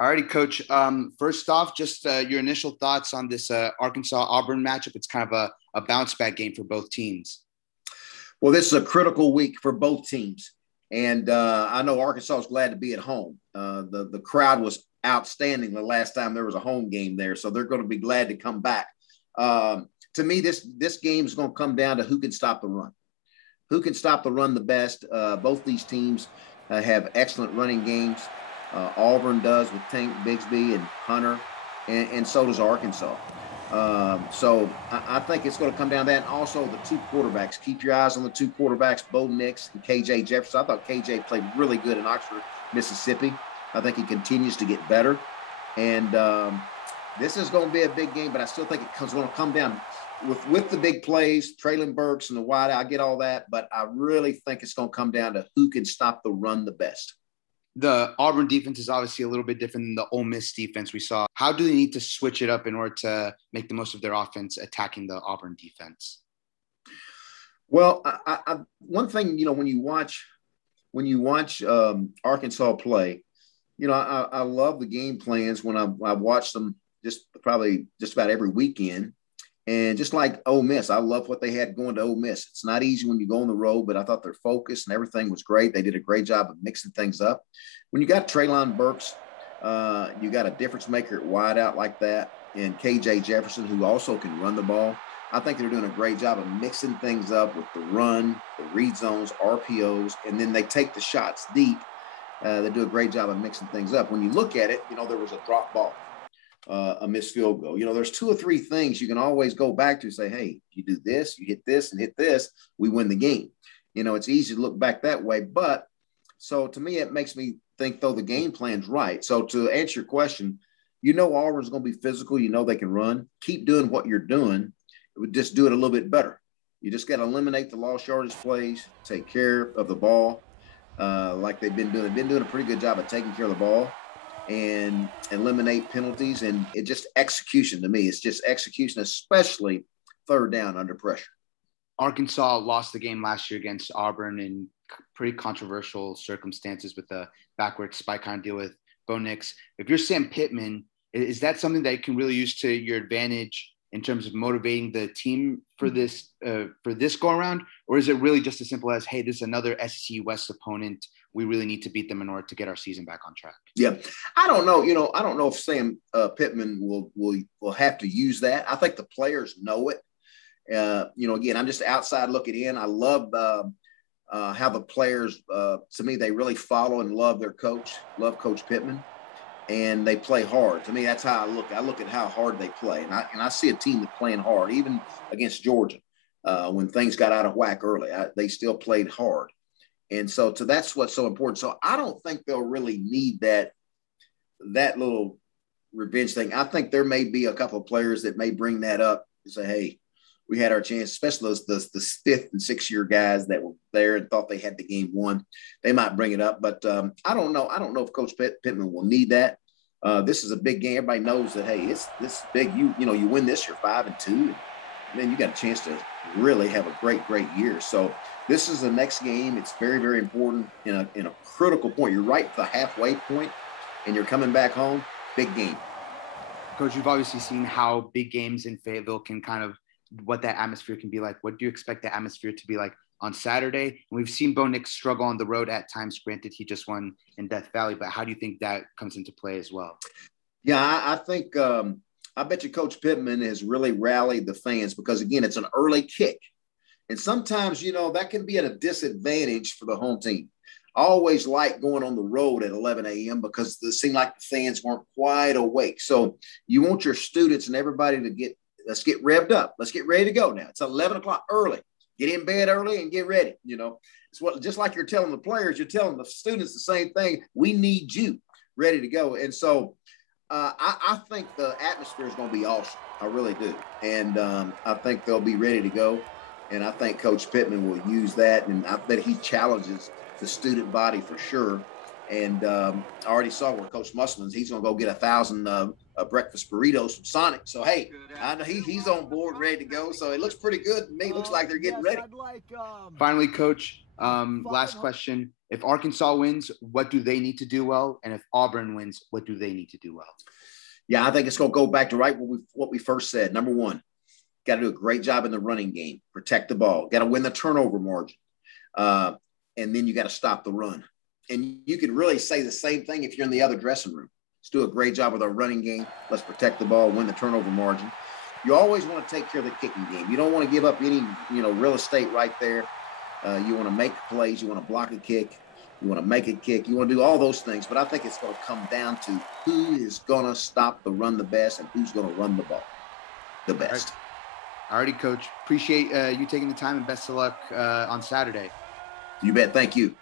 Alrighty, Coach. First off, just your initial thoughts on this Arkansas-Auburn matchup. It's kind of a bounce-back game for both teams. Well, this is a critical week for both teams. And I know Arkansas is glad to be at home. The crowd was outstanding the last time there was a home game there, so they're going to be glad to come back. To me, this game is going to come down to who can stop the run. Who can stop the run the best? Both these teams have excellent running games. Auburn does with Tank Bigsby and Hunter, and so does Arkansas. So I think it's going to come down to that. And also the two quarterbacks. Keep your eyes on the two quarterbacks, Bo Nix and KJ Jefferson. I thought KJ played really good in Oxford, Mississippi. I think he continues to get better. And this is going to be a big game, but I still think it's going to come down with the big plays, Traylon Burks and the wide. I get all that, but I really think it's going to come down to who can stop the run the best. The Auburn defense is obviously a little bit different than the Ole Miss defense we saw. How do they need to switch it up in order to make the most of their offense attacking the Auburn defense? Well, one thing, when you watch Arkansas play, I love the game plans when I watch them just about every weekend. And just like Ole Miss, I love what they had going to Ole Miss. It's not easy when you go on the road, but I thought their focus and everything was great. They did a great job of mixing things up. When you got Traylon Burks, you got a difference maker at wideout like that, and KJ Jefferson, who also can run the ball. I think they're doing a great job of mixing things up with the run, the read zones, RPOs, and then they take the shots deep. They do a great job of mixing things up. When you look at it, there was a drop ball. A missed field goal. There's two or three things you can always go back to and say, hey, you do this, you hit this and hit this, we win the game. It's easy to look back that way. But so to me, it makes me think, though, the game plan's right. So to answer your question, Auburn's going to be physical. They can run. Keep doing what you're doing. It would just do it a little bit better. You just got to eliminate the lost yardage plays, take care of the ball like they've been doing. They've been doing a pretty good job of taking care of the ball and eliminate penalties, and it just execution to me. It's just execution, especially third down under pressure. Arkansas lost the game last year against Auburn in pretty controversial circumstances with the backward spike kind of deal with Bo Nix. If you're Sam Pittman, is that something that you can really use to your advantage in terms of motivating the team for this go around? Or is it really just as simple as, hey, this is another SEC West opponent. We really need to beat them in order to get our season back on track? Yeah, I don't know. I don't know if Sam Pittman will have to use that. I think the players know it. Again, I'm just outside looking in. I love how the players, to me, they really follow and love their coach, love Coach Pittman, and they play hard. To me, that's how I look. I look at how hard they play, and I see a team that's playing hard, even against Georgia. When things got out of whack early, they still played hard. And so that's what's so important. So I don't think they'll really need that little revenge thing. I think there may be a couple of players that may bring that up and say, hey, we had our chance, especially the 5th and 6th year guys that were there and thought they had the game won. They might bring it up, but I don't know. I don't know if Coach Pittman will need that. This is a big game. Everybody knows that, hey, this big. You win this, you're 5-2, and then you got a chance to really have a great year. So this is the next game. It's very, very important in a critical point. You're right at the halfway point, and you're coming back home. Big game. Coach, you've obviously seen how big games in Fayetteville can kind of what that atmosphere can be like. What do you expect the atmosphere to be like on Saturday? And we've seen Bo Nix struggle on the road at times. Granted, he just won in Death Valley, but how do you think that comes into play as well? Yeah, I think I bet you Coach Pittman has really rallied the fans because, again, it's an early kick. And sometimes, that can be at a disadvantage for the home team. I always like going on the road at 11 a.m. because it seemed like the fans weren't quite awake. So you want your students and everybody to let's get revved up. Let's get ready to go now. It's 11 o'clock early. Get in bed early and get ready. It's just like you're telling the players, you're telling the students the same thing. We need you ready to go. And so I think the atmosphere is going to be awesome. I really do. And I think they'll be ready to go. And I think Coach Pittman will use that. And I bet he challenges the student body for sure. And I already saw where Coach Musselman's, he's going to go get 1,000 breakfast burritos from Sonic. So, hey, I know he's on board, ready to go. So it looks pretty good to me. It looks like they're getting ready. Finally, Coach, Last question. If Arkansas wins, what do they need to do well? And if Auburn wins, what do they need to do well? Yeah, I think it's going to go back to what we first said. Number one, got to do a great job in the running game, protect the ball, got to win the turnover margin. And then you got to stop the run. And you could really say the same thing if you're in the other dressing room. Let's do a great job with our running game. Let's protect the ball, win the turnover margin. You always want to take care of the kicking game. You don't want to give up any, real estate right there. You want to make plays. You want to block a kick. You want to make a kick. You want to do all those things. But I think it's going to come down to who is going to stop the run the best and who's going to run the ball the best. All righty, Coach. Appreciate you taking the time, and best of luck on Saturday. You bet. Thank you.